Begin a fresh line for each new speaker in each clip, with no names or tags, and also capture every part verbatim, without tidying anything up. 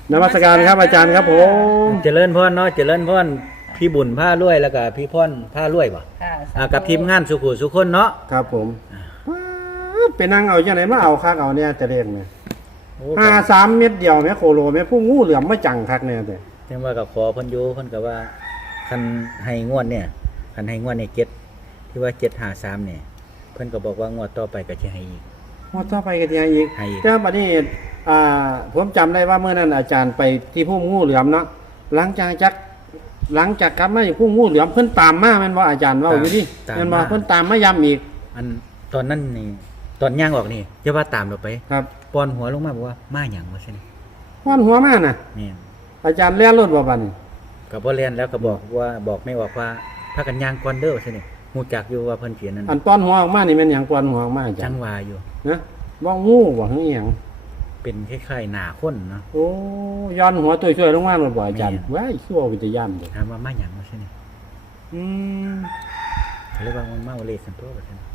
นมัสการครับอาจารย์ครับผม
เจริญพรเนาะเจริญพรพี่บุญผ้ารวยแล้วก็พี่พรผ้ารวยบ่อ่ากับทีมงานสุขุสุคนเนาะ
ครับผมเป็นนั่งเอาอย่างไหนมาเอาคักเอาเนี่ยแต่เรียกเนี่ยห้าสามเม็ดเดียวแม่โคโลแม่ผู้งูเหลือมมาจังคักเนี่ยแต่
จังว่ากับขอเพิ่นอยู่เพิ่นก็ว่าคันให้งวดเนี่ยคันให้งวดเนี่ยเจ็ดที่ว่าเจ็ดห้าสามเนี่ยเพิ่นก็บอกว่างวดต่อไปก็สิให้อีก
งวดต่อไปก็สิให้อีกแต่บัดนี้อ่าผมจำได้ว่าเมื่อนั้นอาจารย์ไปที่ผู้งูเหลือมเนาะหลังจากจักหลังจากกลับมาอยู่ผู้งูเหลือมเพิ่นตามมาแม่นบ่อาจารย์เว้าอยู่ดิแม่นบ่เพิ่นตามมาย้ำอีก
อันตอนนั้นนี่ตอนย่างออกนี่อย่าว่าตามเราไป
ครับ
ป้อนหัวลงมาบอกว่ามาหยังว่าซั่น
ป้อนหัวมาน่ะ
แม่น
อาจารย์เลี้ยนรถบ่บัดนี้
ก็บ่เรียนแล้วก็บอกว่าบอกไม่ออกว่าพากันย่างก่อนเด้อซั่นนี่ฮู้จักอยู่ว่าเพิ่นเขียนนั่น
อันป้อนหัวออกมานี่แม่นหยังป้อนหัวออกมาอาจารย์
จังว่าอยู่
นะบ่งูบ่ฮึหยัง
เป็นคล้ายๆหน้าคนเนาะ
โอ้ย้อนหัวตัวช่วยลงมาบ่อาจารย์ว้ายชั่ววิทยามเด้
ถามว่ามาหยังว่าซั่นนี่
อืม
เรียกว่ามันมาเลขกันตัวว่าซั่น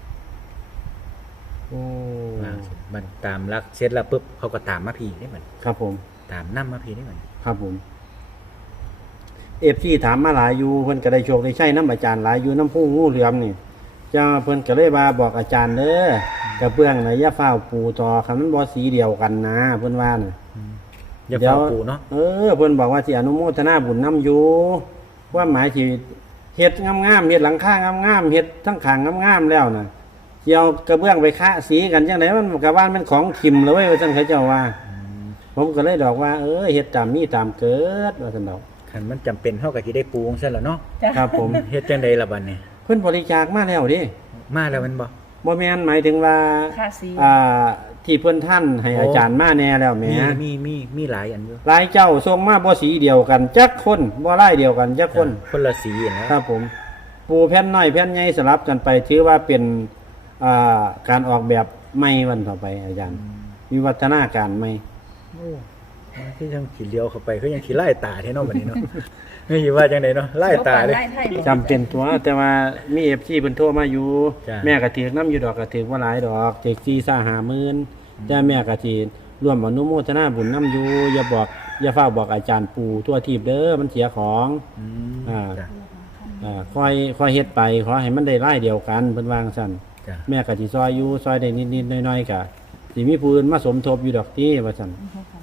โอ้
มันตามรักเสร็จแล้วปุ๊บเขาก็ตามมาพี่ได้เหมือน
ครับผม
ตามนำมาพี่ได้เหมือน
ครับผม เอฟ ซี ถามมาหลายอยู่เพิ่นก็ได้โชคได้ใช้น้ำอาจารย์หลายอยู่น้ำผู้งูเหลือมนี่เจ้าเพิ่นก็เลยว่าบอกอาจารย์เด้อกระเบื้องไหนอย่าฟ้าวปูต่อคำนั้นบ่สีเดียวกันนะเพิ่นว่าน่ะ
อย่าฟ้าวปูเนาะ
เออเพิ่นบอกว่าสิอนุโมทนาบุญนำอยู่ว่าหมายสิเฮ็ดงามๆเฮ็ดหลังคางามๆเฮ็ดทั้งข้างงามๆแล้วน่ะเกี่ยวกระเบื้องไปคะสีกันจังได๋มันก็ว่ามันของขิมเลยว่าซั่นเขาเจ้าว่าผมก็เลยบอกว่าเออเฮ็ดตามมีตามเกิดว่าซั่นดอก
คันมันจำเป็นเฮาก็สิได้ปูจังซั่นล่ะเนาะ
ครับผม
เฮ็ดจังได๋ล่ะบัดนี้
เพิ่นบริจาคมาแล้วดิ
มาแล้วแม่นบ่
บ่แม่นหมายถึงว่าอ่าที่เพิ่นท่านให้อาจารย์มาแน่แล้วแหม
มีมีมีหลายอันอยู่
หลายเจ้าส่งมาบ่สีเดียวกันจักคนบ่ลายเดียวกันจักคน
คนละสี
นะครับผมปูแผ่นน้อยแผ่นใหญ่สลับกันไปถือว่าเป็นอ่าการออกแบบใหม่วันต่อไปอาจารย์วิวัฒนาการใหม่
โอ้คือยังขี้เลี้ยวเข้าไปคือยังขี้ไล่ตาแท้เนาะบัดนี้เนาะไม่อยู่ว่าจังได๋เนาะไล่ตาเลย
จำเป็นตัวแต่ว่ามี เอฟ ซี เพิ่นโทรมาอยู่แม่ก็ถือนำอยู่ดอกก็ถือว่าหลายดอกเจ็กซี่ซ่าห้าหมื่นแต่แม่ก็สิร่วมอนุโมทนาบุญนำอยู่อย่าบอกอย่าฟ้าบอกอาจารย์ปู่ทั่วทิพย์เด้อมันเสียของ
อืม
อ่าอ่าค่อยค่อยเฮ็ดไปขอให้มันได้รายเดียวกันเพิ่นวางซั่นแม่ก็สิซอยอยู่ซอยได้นิดๆหน่อยๆก็สิมีผู้อื่นมาสมทบอยู่ดอกติว่าซั่น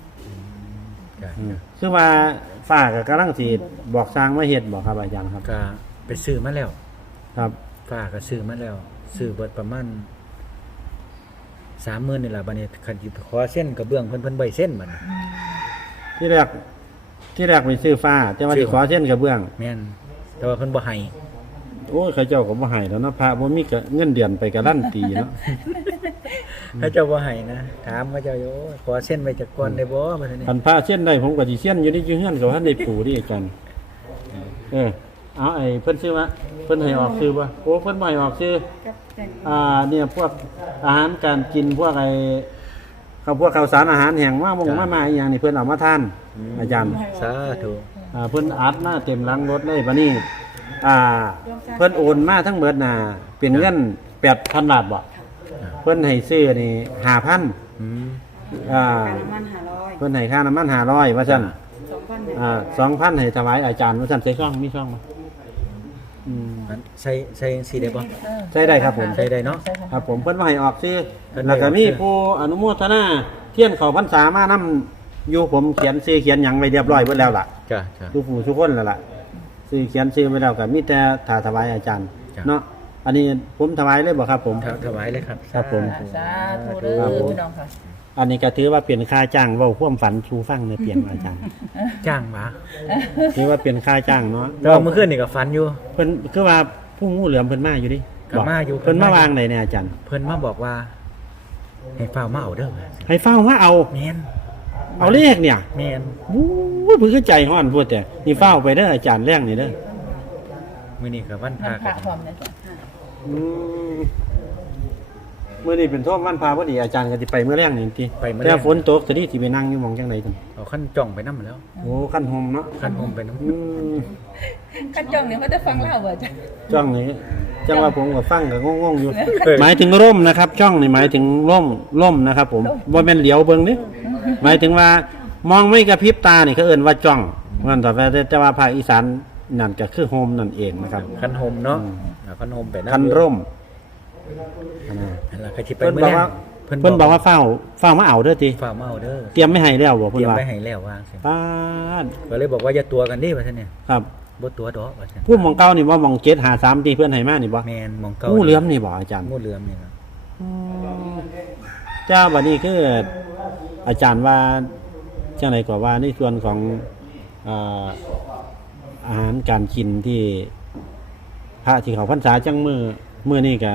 คือว่าฝ้าก็กำลังสิบอกสร้างมาเฮ็ดบ่ครับอาจารย์ครับ
ก็ไปซื้อมาแล้ว
ครับ
ฝ้าก็ซื้อมาแล้วซื้อเบิดประมาณ สามหมื่น นี่ล่ะบัดนี้คันสิขอเส้นกระเบื้องเพิ่นเพิ่นบ่ให้เส้นบัดนี้
ที่แรกที่แรกไปซื้อฝ้าแต่ว่าสิขอเส้นกระเบื้อง
แม่นแต่ว่าเพิ่นบ่ให้
โอ้ยเขาเจ้าก็บ่ให้แล้วเนาะพระบ่มีเงินเดือนไปการันตีเนาะ
เขาเจ้าบ่ให้นะถามเขาเจ้าอยู่ขอเส้นไว้จักก่อนได้บ่บัดนี้
คันพระเส้นได้ผมก็สิเส้นอยู่นี่อยู่เฮือนก็บ่ทันได้ปูดิอาจารย์เออเอาไอ้เพิ่นชื่อว่าเพิ่นให้ออกชื่อบ่โอ้เพิ่นบ่ให้ออกชื่ออ่าเนี่ยพวกอาหารการกินพวกไอ้ข้าวพวกข้าวสารอาหารแห้งมามงมามาอีหยังนี่เพิ่นเอามาทานอาจารย์
สาธุ
อ่าเพิ่นอัดมาเต็มหลังรถเลยบัดนี้อ่าเพิ่นโอนมาทั้งเบิดน่ะเป็นเงิน แปดพัน บาทบ่เพิ่นให้ซื้อนี่ ห้าพัน
อืม
อ่าเพิ่นให้ค่าน้ำมันห้าร้อยว่าซั่นอ่า สองพัน ให้ถวายอาจารย์ว่าซั่นใส่ช่องมีช่องบ่อืม
ใส่ใส่จังซี่ได้บ่
ใส่ได้ครับผม
ใส่ได้เนาะ
ครับผมเพิ่นว่าให้ออกซื้อแล้วก็มีผู้อนุโมทนาเทียนเข้าพรรษามานำอยู่ผมเขียนชื่อเขียนหยังไว้เรียบร้อยเบิดแล้วล่ะ
จ้ะ
ๆทุกผู้ทุกคนแล้วล่ะชื่อเขียนชื่อไว้แล้วก็มีแต่ถ้าถวายอาจารย์เนาะอันนี้ผมถวายเลยบ่ครับผม
ถวายเลยครับ
ครับผม
สาธุเด้อพี่น้องค่ะ
อันนี้ก็ถือว่าเป็นค่าจ้างเว้าความฝันสู่ฟังในเปลี่ยนอาจารย์
จ้างมา
ถือว่าเป็นค่าจ้างเนาะ
แต่ว่าเมื่อคืนนี่ก็ฝันอยู่
เพิ่นคือว่าผู้งูเหลือมเพิ่นมาอยู่ดิ
ก็มาอยู่
เพิ่นมาวางไหนเนี่ยอาจารย์
เพิ่นมาบอกว่าให้เฝ้ามาเอาเด้อ
ให้เฝ้ามาเอา
แม่น
เอาเลขเนี่ย
แม่น
โอ้ยเพิ่นคือใจฮ้อนพูดแต่นี่เฝ้าไปเด้ออาจารย์แรงนี่เด้อ
มื้อนี้ก็วันพระ
พระพร้อมนะจ๊ะ
อืมมื้อนี้เป็นท่วมวันพระพอดีอาจารย์ก็สิไปมื้อแรงนี่ติ
ไปมื้อ
แต่ฝนตกสิสิไปนั่งอยู่หม่องจังได๋ซั่น
เอาคันจ้องไปนำแล้ว
โอ้คันห่มเนาะ
คันห่มไปนำ
อืม
คันจ้องนี่เขาจะฟังเล่าบ่จ้ะ
จ้องนี่จังว่าผมก็ฟังก็งงๆอยู่หมายถึงร่มนะครับจ้องนี่หมายถึงร่มร่มนะครับผมบ่แม่นเหลียวเบิ่งนี่หมายถึงว่ามองไม่กระพริบตานี่เขาเอิ้นว่าจ้องนั่นต่อไปแต่ว่าภาคอีสานนั่นก็คือโฮมนั่นเองนะครับ
คันโฮมเนาะเอาคันโฮมไปำ
คันร่ม
นั่นล่ะก็สิไป
เพิ่น
มื้
บ
อ
อก
แร
ว่า
ก
เพิ่นบอกว่าเฝ้าเฝ้ามาเอาเด้อติ
ฝากมาเอาเด้อ
เตรียมไม่ให้แล้วบ่
เต
เพิ่
รี
น
ยม
ว่า
ไว้ให้แล้ววางซั่น
ป้าด
ก็เลยบอกว่าอย่าตัวกันดิว่าซั่นเนี่ย
ครับ
บ่ตัวดอกว่าซั่น
ผู้หมองเก่านี่บ่หมองเจ็ดหาสามที่เพิ่นให้มานี่บ่
แม่นหมองเก่า
งูเหลือมนี่บ่อาจารย์
งูเหลือมนี่นะ
เจ้าบัดนี้คืออาจารย์ว่าจังไดก็ว่าในส่วนของอ่าอาหารการกินที่พระที่เขาพรรษาจังมือมื้อนี้ก็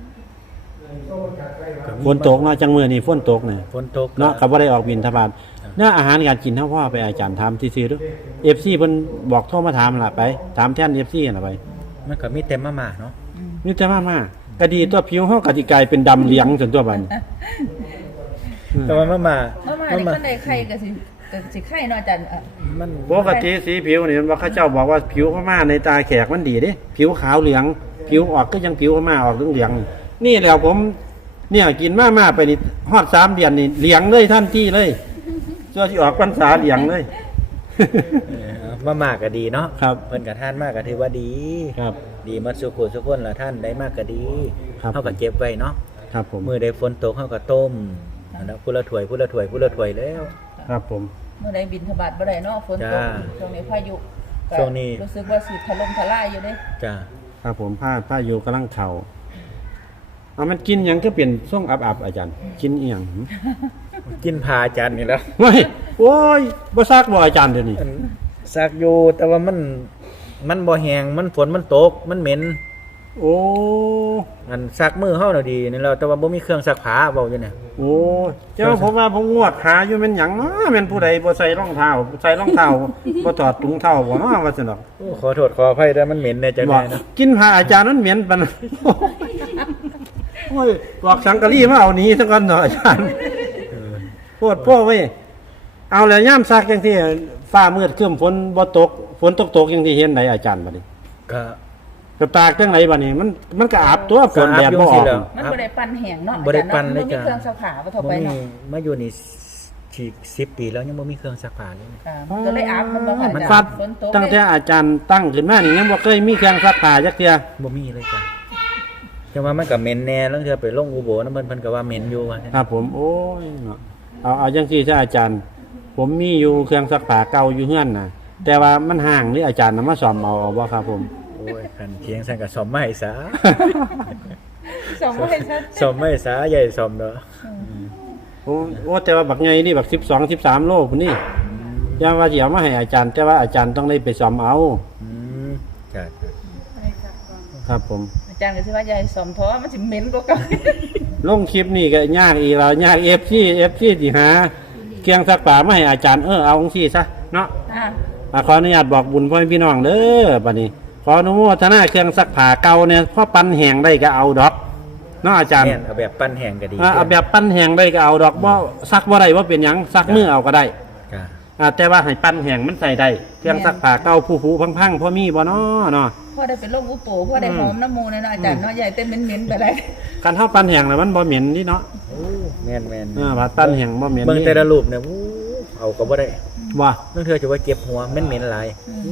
ฝนตกเนาะจังมื้อนี้ฝนตกนี่
ฝนตก
เนาะก็บ่ได้ออกบิณฑบาตเนื้ออาหารการกินเฮาพ่อไปอาจารย์ถามซื่อๆเด้อ เอฟ ซี เพิ่นบอกโทรมาถามล่ะไปถามแทน เอฟ ซี น่ะไป
มันก็มีแต่มาม่าเนาะ
นี่จะมามาก็ดีตัวผิวเฮาก็สิกลายเป็นดำเหลืองจนตัวบัดนี้
แต่ว่ามาม่า
เมื่อมานี่คนใดไข่ก็สิก็สิไข่เนาะอาจารย์อ่ะ
มัน
ปกติสีผิวนี่มันว่าเขาเจ้าบอกว่าผิวพม่าในตาแขกมันดีเด้ผิวขาวเหลือง ผิวออกก็ยังผิวพม่าออกเหลืองๆนี่แหล้วผมเนี่ยกินมาม่าไปนี่ฮอดสามเดือนนี่เหลืองเลยทันทีเลยตัวที่ออกพรรษาเหลืองเลย
เออมาม่าก็ดีเนาะ
ครับ
เพิ่นก็ทานมากก็ถือว่าดี
ครับ
ดีมาสุขสุขคนละท่านได้มากก็ดี
ครับ
เฮาก็เก็บไว้เนาะ
ครับผม
มื้อใดฝนตกเฮาก็ต้มอันนั้นผู้ละถ้วยผู้ละถ้วยผู้ละถ้วยแล้ว
ครับผม
เมื่อใดบินทบาทบ่ได้เนาะฝนตก
จ้า
ช่วงนี้พายุก็
ช่วงนี้
รู้สึกว่าสิถล่มทลายอยู่เด้
จ้า
ครับผมผ้าผ้าอยู่กำลังเข่าเอามันกินหยังก็เปลี่ยนส่งอับๆอาจารย์กินอีหยังหึ
กินพาจันนี่แล้ว
เฮ้ยโอ้ยบ่ซักบ่อาจารย์เดี๋ยวนี้
อันซักอยู่แต่ว่ามันมันบ่แห้งมันฝนมันตกมันเหม็น
โอ้
อันซักมือเฮาน่ะดีนี่แล้วแต่ว่าบ่มีเครื่องซักผ้าเว้าอยู่เนี่ย
โอ้เจ้าผมว่าผมงวดหาอยู่แม่นหยังเนาะแม่นผู้ใดบ่ใส่รองเท้าใส่รองเท้าบ่ถอดถุงเท้าบ่เนาะว่าซั่นดอก
โอ้ขอโทษขออภัยแต่มันเหม็นในจัง
บ
ได
อก
เนาะ
กินผ้าอาจารย์นั้นเหม็นปานนั้นโอ้ยบอกสังกะรีมาเอาหนี้ซะก่อนเนาะอาจารย์โพดพ่อเว้ยเอาแล้วยามซักจังซี่ฟ้ามืดครึ้มฝนบ่ตกฝนตกตกจังที่เห็นไหนอาจารย์บัดนี้
ก็
ก็ตากจังไหนบัดนี้มันมันก็อาบตัวฝนแดดบ่ออก
ก็อาบอยู่สิแล้ว
มันบ่ได้ปั่นแห้งเนาะ
บ่ได้ปั่นเลย
อา
จ้ะ
จารย์เนาะมันบ่มีเครื่องซักผ้าบ่เท่า
บ่
ไป
มี
เนาะ
มาอยู่นี่ฉีกสิบปีแล้วยังบ่มีเครื่องซักผ้าเลย
ค่ะก็เลยอาบมันบ่ค่ะ
มัน
อา
ฟั
จา
ด
รย์ฝนตก
ตั้งแต่อาจารย์ตั้งขึ้นมานี่ยังบ่เคยมีเครื่องซักผ้าจักเทื่อ
บ่มีเลยจ้ะแต่ว่ามันก็เหม็นแน่แล้วเทื่อไปลงอุโบสถนำเพิ่นเพิ่นก็ว่าเหม็นอยู่ว่า
ครับผมโอ้ยเนาะเอาเอาจังซี่ซะอาจารย์ ผมมีอยู่เครื่องซักผ้าเก่าอยู่เฮือนน่ะ แต่ว่ามันห่างหรืออาจารย์นำมาซ่อมเอาเอาบ่ครับผม
โอ้ยคันเถียงซั่นก็ซ่อมมาให้ซะ
สองบ่ให้ชัด
ซ่อมมาให้ซะใหญ่ซ่อมเด้อ
โอ้โอ้แต่ว่าบักใหญ่นี่บักสิบสอง สิบสามโลพุ่นนี่ยังว่าสิเอามาให้อาจารย์ แต่ว่าอาจารย์ต้องได้ไปซ่อมเอา
อืมจ้ะ
ครับผม
อาจารย์ก็สิว่าอย่าให้สมท้อมันสิเหม็นกว่าเก่า
ลงคลิปนี่ก็ยากอีกแล้วยาก เอฟ ซี เอฟ ซี สิหาเครื่องซักผ้ามาให้อาจารย์เออเอาจังซี่ซะเนาะ
อ่า
อ่ะขออนุญาตบอกบุญพ่อแม่พี่น้องเด้อบัดนี้ ขออนุโมทนาเครื่องซักผ้าเก่าเนี่ยพอปั้นแห้งได้ก็เอาดอกเนาะอาจารย์
แม่นเอาแบบปั้นแห้งก็ดี
อ่ะเอาแบบปั้นแห้งได้ก็เอาดอกบ่ซักบ่ได้ว่าเป็นหยังซักมือเอาก็ได้
จ้ะ
อ่ะแต่ว่าให้ปั้นแห้งมันใส่ได้เครื่องซักผ้าเก่าผู้ๆพังๆพอมีบ่เนาะเนาะ
พ่อได้เป็นโรคอุโปพ่อได้หอมน้ำมูกเนาะอาจารย์เนาะใหญ่เต้นเหม็นๆไปเลย
การเฮาปั้นแห้งแล้วมันบ่เหม็นนี่เนาะ
โอ้แม่นแม่น
อ่าว่าปั้นแห้งบ่เหม็น
เบิ่ง
นี่
แต่ละรูปเนี่ยโอ้เอาก็บ่ได้
ว่า
บางเทื่อจะว่าเก็บหัวเหม็นๆหลาย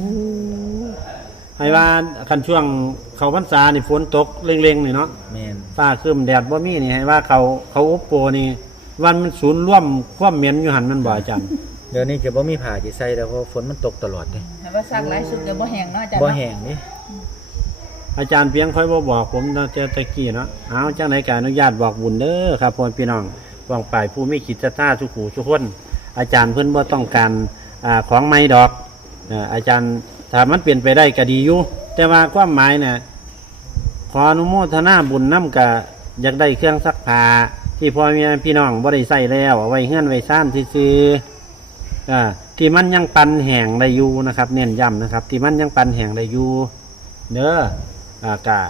ให้ว่าคันช่วงเขาพรรษานี่ฝนตกเร่งๆนี่เนาะ
แม่น
ฟ้าครึ้มแดดบ่มีนี่ให้ว่าเขาเขาอุปโปนี่วันมันศูนย์ร่วมความเหม็นอยู่หันมันบ่อาจารย์
เดี๋ยวนี้จะบ่มีผ้าสิใส่แล้วเพราะฝนมันตกตลอดเด้
แต่ว่าซักหลายสุดเดี๋ยวบ่แห้งเนาะอาจารย์
บ่
เนาะ
แห้งนี่
อาจารย์เพียงค่อยบ่บอกผมเนาะเจอตะกี้เนาะเอาจังได๋ก็อนุญาตบอกบุญเด้อครับพ่อพี่น้องวางปลายผู้มีจิตศรัทธาทุกผู้ทุกคน อาจารย์เพิ่นบ่ต้องการอ่าของใหม่ดอกอ่าอาจารย์ถ้ามันเปลี่ยนไปได้ก็ดีอยู่แต่ว่าความหมายน่ะขออนุโมทนาบุญนำก็อยากได้เครื่องซักผ้าที่พ่อแม่พี่น้องบ่ได้ใช้แล้วเอาไว้เฮือนไว้ซ่านซื่อๆอ่าที่มันยังปันแห้งได้อยู่นะครับ เน้นย้ำนะครับ ที่มันยังปันแห้งได้อยู่เด้ออ่ากะ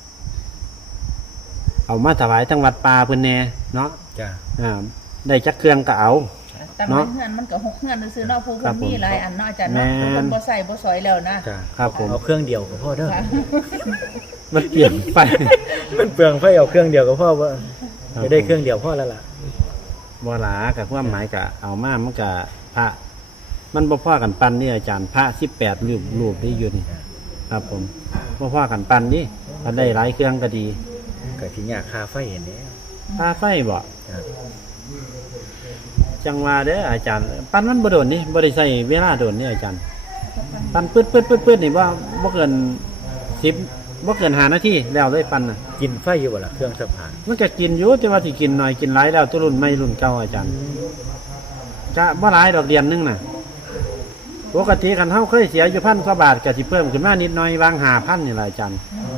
เอามาถวายทั้งวัดป่าเพิ่นแน่เนาะ
จ้ะ
อ่าได้จักเครื่องก็เอา
แต่
เนาะ
มันเฮือนมันก็หกเฮือนซื่อๆเนาะผู้
ครั
เพิ่
บ
น
ผม
มีหลายอันเนาะอาจารย์เนาะ
แม่น
เพิ่นบ่ใส่บ่สอยแล้วนะ
จ้ะ
ครับผม
เอาเครื่องเดียวก็พอเด้อ
ค่ะ
มันเปลี่ยนไป
มันเปลืองไฟเอาเครื่องเดียวก็พอว่า
ครับ
จะได้เครื่องเดียวพอแล้วล่ะ
บ่หลากับความหมายกะเอามามันกะพระมันบ่พอกันปันนี่อาจารย์พระสิบแปดรูปรูปที่อยู่นี่ครับผมบ่พอกันปันนี่ถ้าได้หลายเครื่องก็ดี
ก็สิยากค่าไฟเห็นแล้ว
ค่าไฟบ่
ครับ
จังว่าเด้ออาจารย์ปันมันบ่โดนนี่บ่ได้ใช้เวลาโดนนี่อาจารย์ปันปึ๊ดปึ๊ดปึ๊ดปึ๊ดนี่บ่บ่เกินสิบบ่เกินห้านาทีแล้วเลยปันน่ะ
กินไฟอยู่บ่ล่ะเครื่องสับผ่าน
มันก็กินอยู่แต่ว่าสิกินหน่อยกินหลายแล้วตัวรุ่นใหม่รุ่นเก่าอาจารย์จะบ่หลายดอกเดือนนึงน่ะปกติคันเฮาเคยเสียอยู่พันกว่าบาทก็สิเพิ่มขึ้นมานิดหน่อยวางห้าพันนี่ล่ะอาจารย์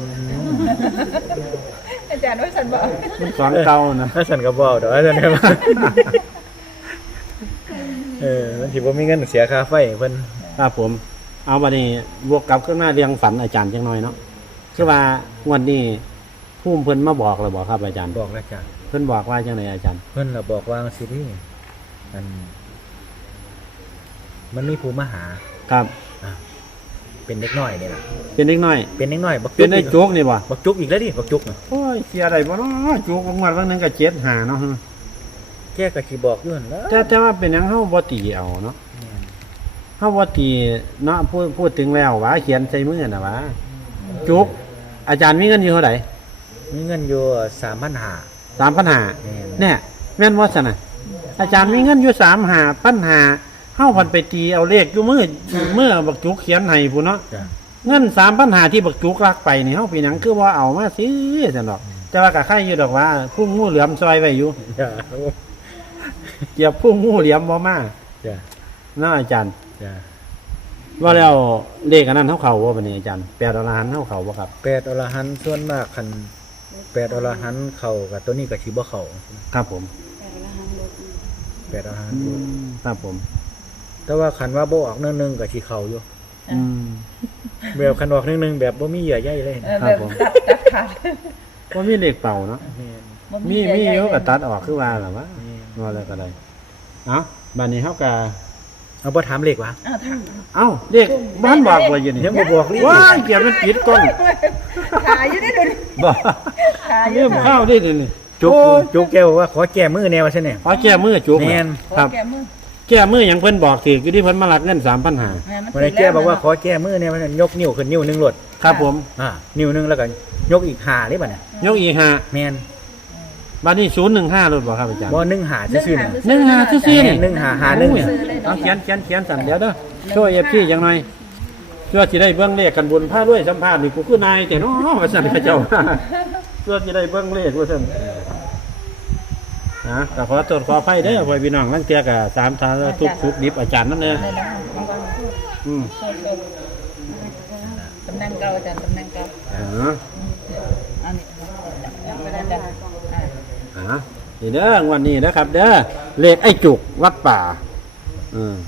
อาจารย์ว่าฉันบอก
มันของเก่านะ
ถ้าฉันก็บ่ดอกอาจารย์ว่าเออมันสิบ่มีเงินเสียค่าไฟเพิ่น
ครับผม เอาบัดนี้บวกกลับขึ้นมาเรียงฝันอาจารย์จังหน่อยเนาะคือว่างวดนี้ภูมิเพิ่นมาบอกแล้วบ่ครับอาจารย์
บอกแล้วจ้ะ
เพิ่นบอกว่าจังไดอาจารย์
เพิ่นน่ะบอกว่าสิที่มัน มันมีผู้มาหา
ครับ
อ่ะเป็นเด็กน้อยนี่ล่ะ
เป็นเด็กน้อย
เป็นเด็กน้อยบัก
เป็นไอ้
อีก
โจ๊กนี่บ่
บักจุกอีกแล้วดิบักจุกน่ะ
โอ้ยเสียได้บ่เนาะโจ๊กงวดวันหนึงก็เจ็ดหาเนาะ
แกก็สิบอกอยู่นั่นแหล้ว
แต่แต่ว่าเป็นหยังเฮาบ่ตีเอาเนาะเฮาบ่ตีเนาะพูดพูดถึงแล้วว่าเขียนใส่มือน่ะว่าจุกอาจารย์มีเงินอยู่เท่าใด
มีเงินอยู่สามพันห้า
สามพันห้า
แม่น
เนี่ยแม่นบ่ซั่นน่ะอาจารย์มีเงินอยู่สามห้าพันห้าเฮาพันไปตีเอาเลขอยู่มือมือบักจุกเขียนให้พุ่นเนาะ
จ้ะ
เงินสามพันห้าที่บักจุกลักไปนี่เฮาเป็นหยังคือว่าเอามาซื้อซั่นดอก แต่ว่าก็ใครอยู่ดอกว่าพุ่งงูเหลือมซอยไว้อยู่
จ้ะ
เกียบพุ่งงูเหลือมบ่มา
จ้ะ
เนาะอาจารย์
จ้ะ
ว่าแล้วเลขอันนั้นเฮาเข้าบ่บัดนี้อาจารย์แปดอรหันต์เฮาเข้าบ่ครับ
แปดอรหันต์ส่วนมากคันแปดอรหันต์เข้ากับตัวนี้ก็สิบ่เข้า
ครับผม
แปดอรหัน
อื
ต์
มครับผม
แต่ว่าคันว่าบ่ออกนึงๆก็สิเข้าอยู่
อืม
แบบคันออกนึงๆแบบบ่มีเหยื่อใยเลย
เออแบบตัดตัดขาด
บ่มีเลขเป่าเนาะ
แม่น
บ่
มีมี
ใหญ่ๆ
อยู่ก็ตัดออกคือว่าล่ะวะ
แม่น
ว่าแล้วก็ได้เอ้าบัดนี้เฮาก็
เอาบ่ถามเลขวะ
อ้าวถาม
เอ้าเลขบ้านบอกว่าอยู่นี่
ยังบ่บอกเลข
ว้ายเกียรมันปิดกล้อง
ขายอยู่ได้ดูดิ
บ่
ขายอยู่
เริ่มเข้าได้นี่
จุก
โอ้ย
จุกแกบอกว่าขอแก้มือแนวซะเนี่ย
ขอแก้มือจุก
แม่น
ครับ
แกมือ
แก้มือหยังเพิ่นบอกถืออยู่ที่เพิ่นมาลักเงินสามพันห้า
แม่มัน
วันนี้แกบอกว่าขอแก้มือแนวซะยกนิ้วขึ้นนิ้วหนึงโลด
ครับผม
อ่านิ้วหนึงแล้วก็ยกอีกห้าเลยบัดเนี่ย
ยกอีกห้า
แม่น
บัดนี้ศูนย์หนึ่งห้ารถบ่ครับอาจารย์
บ่หนึ่งหาซื่อๆน่ะ
หนึ่งห้าซื่อ
แม่นหนึ่งหาหาหนึ่งเนี่ย
เอาเขียนเขียนเขียนสั่นเดี๋ยวเด้อช่วยเอฟซีจังหน่อยเพื่อสิได้เบิ่งเลขกันบุญพาด้วยสัมภาษณ์นี่กูคือนายแต่เนาะว่าซั่นพระเจ้า เพื่อสิได้เบิ่งเลขว่าซั่นนะก็ขอโทษขออภัยเด้อพ่อพี่น้องลางเทื่อก็สามทางทุกทุกดิบอาจารย์นั่นเด้อ
เลยนะเอาเอาพูด
อืม
โซ่โซ่ตำแหน่งเก่าอาจารย์ตำแหน่งเก่า
อ๋อ
อันนี้ยังไม่ได้อาจารย์อ่า
อ่ะนี่เด้องวันนี้นะครับ เด้อเลขไอ้จุกวัดป่าอืม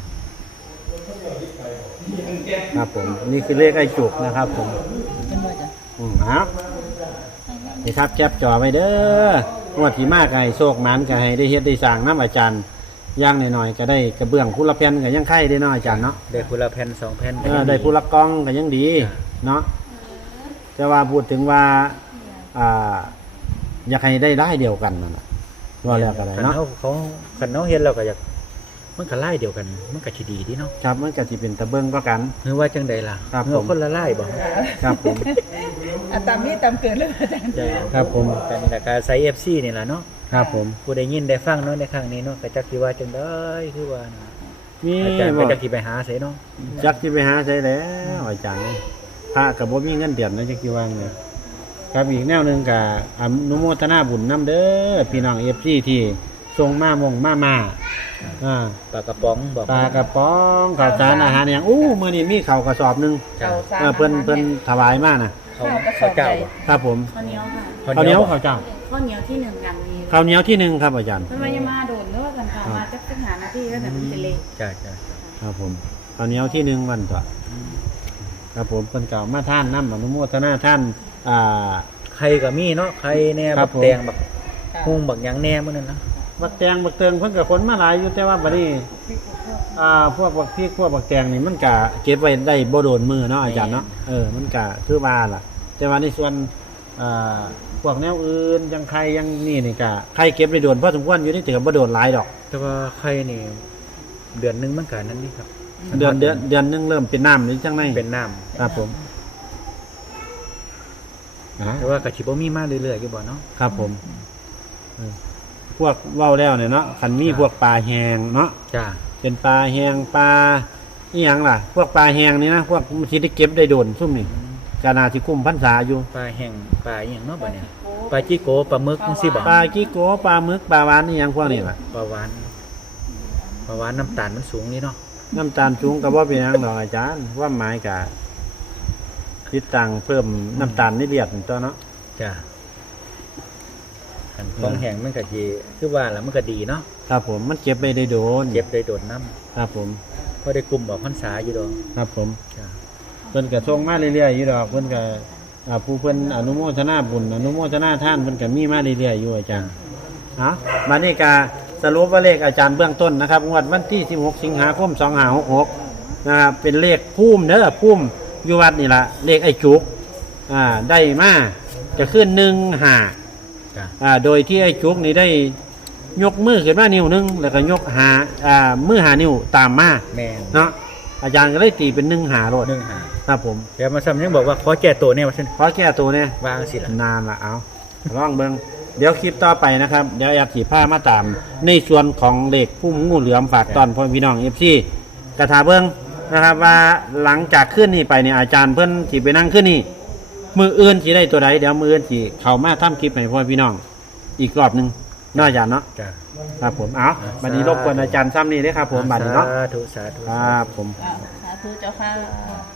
ครับผมนี่คือเลขไอ้จุกนะครับผม
เป็นว่าจะ
อืมครับนี่ครับแคปจอไว้เด้องวดที่มากไอ้โชคหมันก็ให้ได้เฮ็ดได้สร้างน้ำอาจารย์ย่างหน่อยๆก็ได้กระเบื้องผู้ละแผ่นก็ยังไข่ได้เน้อยอาจารย์เนาะ
ได้คนละแผ่นสองแผ่น
เออได้ผู้ละกองก็ยังดีเนาะแต่ว่าพูดถึงว่าอ่าอยากให้ได้ได้เดียวกันนั่นแหละว่าแล้วก็ได้
คัน
เนาะ
เขาเขาคันเขาเห็นเราก็อยากมันก็ไล่เดียวกัน มันก็สิดีดีเนาะ
ครับมันก็สิเป็นตะเบิ้งก็กัน
หรือว่าจังใดล่ะ
ครับ
เมื่อ
ผม
คนละไล่บ่
ครับผม
อ่ะตามนี้ตามเกินเลยอาจารย์
ครับผม
กันนี่แหละการใส่ เอฟ ซี นี่ล่ะเนาะ
ครับผม
ผู้ได้ยินได้ฟังเนาะในครั้งนี้เนาะก็จักสิว่าจังได๋คือว่านะ
มี
อาจารย์
บ
ก็
อก
จักสิไปหาไสเนาะ
จักที่ไปหาใช่แล้วอาจารย์นี่พระกับบ่มีเงินเดือนนะจักที่ว่างเลยครับอีกแนวหนึงกับอนุโมทนาบุญน้ำเด้อพี่น้อง เอฟ ซี ที่ส่งมามงมามาอ่า
ปลากระป๋องบอก
ปลากระป๋องข้าวสารอาหารอย่างอู้มื้อนี้มีข้าวกระสอบหนึง
จ้ะ
เก่าสาม
เออเพิ่นเพิ่นถวายมาน่ะ
เขาเขาเจ้าบ่
ครับผม
ข้าวเหนียวค่ะ
ข้าวเหนียวข้าวเจ้า
ข้าวเหนียวที่หนึ่งอย่างนี้
ข้าวเหนียวที่หนึ่งครับอาจารย์
ทำไมยังมาโดนเนื้อกันค่ะมาจักสักหานาทีก็แต่มันจะเละ
จ้ะจ้ะ
ครับผมข้าวเหนียวที่หนึ่งวันต่อครับผมเพิ่นกล่าวมาท่านน้ำอนุโมทนาท่านอ่า
ใครก็มีเนาะใครแน่
ครั
บั
บ
ก
ผม
แตงบักฮุ้งบักหยังแน่มื้อนั้นนะ
บักแตงบักเตืองเพิ่นก็คนมาหลายอยู่แต่ว่าบัดนี้อ่าพวกบักพริกพวกบักแตงนี่มันก็เก็บไว้ได้บ่โดนมือเนาะอาจารย์เนาะเออมันก็คือว่าล่ะ แต่ว่าในส่วนอ่าพวกแนวอื่นยังใครยังนี่นี่ก็ใครเก็บได้โดนพอสมควรอยู่นี่ถือว่าบ่โดนหลายดอก
แต่ว่าใครนี่เดือนหนึงมันก็นั้นนี่ครับ
เดือนเดือนเดือนหนึงเริ่มเป็นน้ำหรือจังได๋
เป็นน้ำ
ครับผมอ่า
แต่ว่าก็สิบ่มีมาเรื่อยๆอยู่บ่เนาะ
ครับผมเออพวกเว้าแล้วเนี่ยเนาะคันมีพวกปลาแห้งเนาะ
จ้า
เป็นปลาแห้งปลาอีหยังล่ะ พวกปลาแห้งนี่นะพวกมันสิได้เก็บได้โดนซุ่มนี่กานาสิคุ้มพรรษาอยู่
ปลาแห้งปลาอีหยังเนาะบัดเนี่ยปลาจิโกปลาหมึกจังซี่บ่
ปลากิโกปลาหมึกปลาหวานนี่หยังพวกนี้ล่ะ
ปลาหวานปลาหวานน้ำตาลมันสูงนี่เนาะ
น้ำตาลสูงก็บ่เป็นหยังดอกอาจารย์ว่าหมายกะคิดตังค์เพิ่มน้ำตาลในเลือดนี่ตัวเนาะ
จ้าอันของแห้งมันก็สิคือว่าแล้วมันก็ดีเนาะ
ครับผมมันเก็บไปได้โดน
เก็บได้โดนน้ำ
ครับผม
พอได้กลุ่มออกพรรษาอยู่ดอก
ครับผม
จ้า
เพิ่นก็ส่งมาเรื่อยๆอยู่ดอกเพิ่นก็อ่าผู้เพิ่นอนุโมทนาบุญอนุโมทนาทานเพิ่นก็มีมาเรื่อยๆอยู่อาจารย์เนาะมานี่ก็สรุปว่าเลขอาจารย์เบื้องต้นนะครับงวดวันที่สิบหกสิงหาคมสองห้าหกหกนะครับเป็นเลขพุ่มเด้อพุ่มอยู่วัดนี่ล่ะเลขไอ้จุกอ่าได้มาจะขึ้นหนึ่งห้า
จ้า
อ่าโดยที่ไอ้จุกนี่ได้ยกมือขึ้นมานิ้วหนึงแล้วก็ยกหาอ่ามือหานิ้วตามมา
แม่น
เนาะอาจารย์ก็เลยตีเป็นหนึ่งหาโลด
หนึ่งหา
ครับผม
เดี๋ยวมาซ้ำยังบอกว่าขอแก้ตัวเนี่ยว่าซั่น
ขอแก้ตัวเนี่ยว
างสิล่ะ
นานละเอาลองเบิงเดี๋ยวคลิปต่อไปนะครับเดี๋ยวอยากสีผ้ามาตามในส่วนของเลขพุ่มงูเหลือมฝากตอนพ่อพี่น้องเอฟซีกระถาเบิงนะครับว่าหลังจากขึ้นนี่ไปเนี่ยอาจารย์เพิ่นสีไปนั่งขึ้นนี่มืออื่นสีได้ตัวใดเดี๋ยวมืออื่นสีเข้ามาทำคลิปให้พ่อพี่น้องอีกรอบหนึงเนาะอาจารย์เนาะ
จ้า
ครับผมเอาบัดนี้รบกวนอาจารย์ซ้ำนี่เด้อครับผมบัดนี้เนาะ
สาธุสาธุ
ครับผม
อ่าสาธุเจ้าค่ะ